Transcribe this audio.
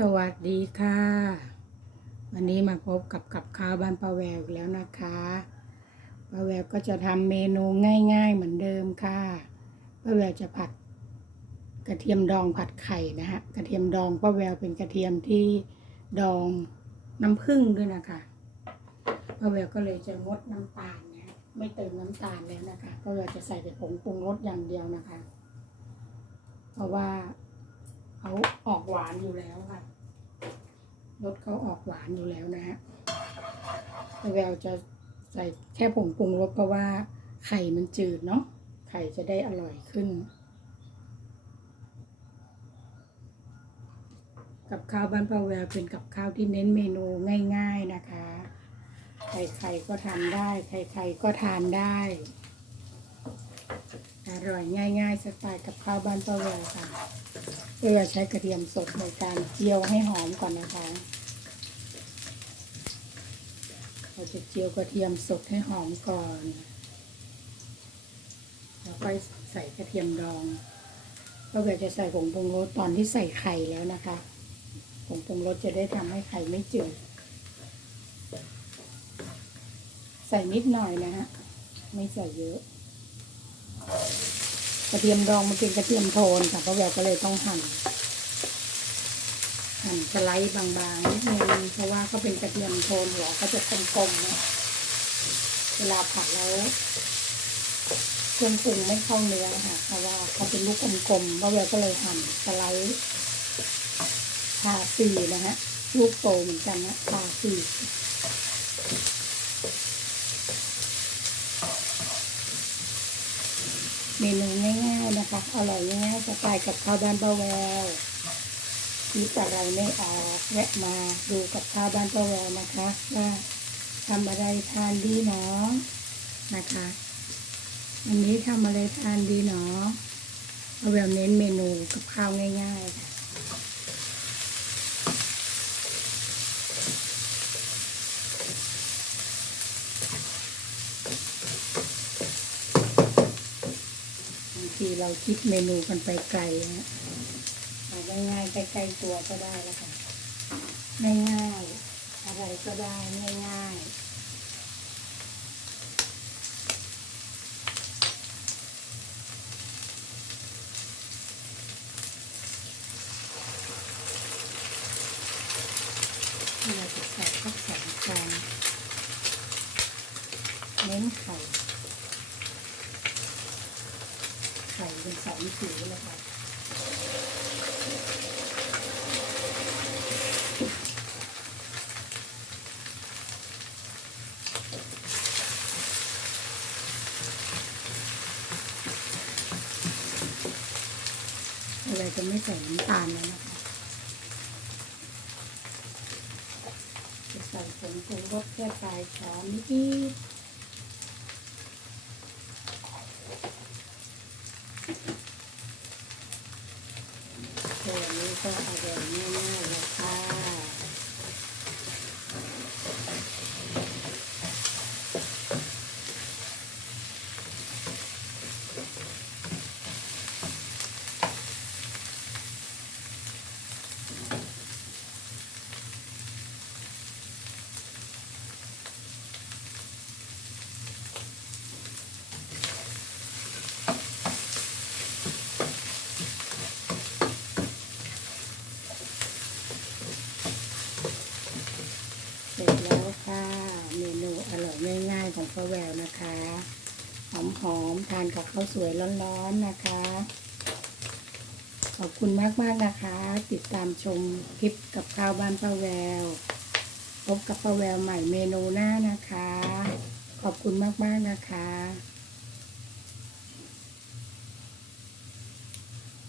สวัสดีค่ะ วันนี้มาพบกับกับข้าวบ้านป้าแววอีกแล้วนะคะป้าแววก็จะทำเมนูง่าย ๆ เหมือนเดิมค่ะป้าแววจะผัดกระเทียมดองผัดไข่นะฮะกระเทียมดองป้าแววเป็นกระเทียมที่ดองน้ำผึ้งด้วยนะคะป้าแววก็เลยจะงดน้ำตาลนะฮะไม่เติมน้ำตาลแล้วนะคะป้าแววจะใส่แต่ผงปรุงรสอย่างเดียวนะคะ เพราะว่า เขาออกหวานอยู่แล้วค่ะรสเขาออกหวานอยู่แล้วนะฮะแววจะใส่แค่ผงปรุงรสเพราะว่าไข่มันจืดเนาะไข่จะได้อร่อยขึ้น กับข้าวบ้านป้าแววเป็นกับข้าวที่เน้นเมนูง่าย ๆนะคะ ใครๆก็ทำได้ ใครๆก็ทานได้ อร่อยง่ายๆสไตล์กับข้าวบ้านป้าแววค่ะเพื่อใช้กระเทียมสดในการเจียวให้หอมก่อนนะคะเราจะเจียวกระเทียมสดให้หอมก่อน แล้วก็ใส่กระเทียมดองก็เกิดจะใส่ผงปรุงรสตอนที่ใส่ไข่แล้วนะคะผงปรุงรสจะได้ทำให้ไข่ไม่จืดใส่นิดหน่อยนะฮะ ไม่ใส่เยอะ ระเทียมดองมันเป็นกระเทียมโทนค่ะเพราะแววก็เลยต้องหั่นหั่นสไลด์บางๆนิดนึงเพราะว่าเขาเป็นกระเทียมโทนหัวเขาจะกลมๆนะเวลาผัดแล้วเครื่องปรุงไม่เข้าเนื้อค่ะเพราะว่าเขาเป็นลูกกลมๆเพราะแววก็เลยหั่นสไลด์ผ่าสี่นะฮะลูกโตเหมือนกันนะผ่าสี่ เมนูง่ายๆนะคะ อร่อยง่ายๆสไตล์กับข้าวบ้านป้าแววคิดอะไรไม่ออกแวะมาดูกับข้าวบ้านป้าแววนะคะ ว่าทำอะไรทานดีเนาะนะคะวันนี้ทำอะไรทานดีเนาะป้าแววเน้นเมนูกับข้าวง่ายๆค่ะ ทีเราคิดเมนูกันไปไกลนะเอาง่ายๆใกล้ๆตัวก็ได้แล้วค่ะง่ายๆอะไรก็ได้ง่ายๆเราจะใส่ข้าวแข็งกันเน้นไข่ ไข่เป็นสองสีแล้วค่ะเรจะไม่ใส่น้ำตาลแล้วนะคะจะใส่ผงปรุงรสแค่ปลายช้อนนิด ๆแค่นี้ก็อร่อยง่ายๆแล้วค่ะเสร็จแล้วค่ะ เมนูอร่อยง่ายๆ ของป้าแววนะคะ หอมๆทานกับข้าวสวยร้อนๆนะคะ ขอบคุณมากๆนะคะ ติดตามชมคลิปกับข้าวบ้านป้าแวว พบกับป้าแววใหม่เมนูหน้านะคะ ขอบคุณมากๆนะคะ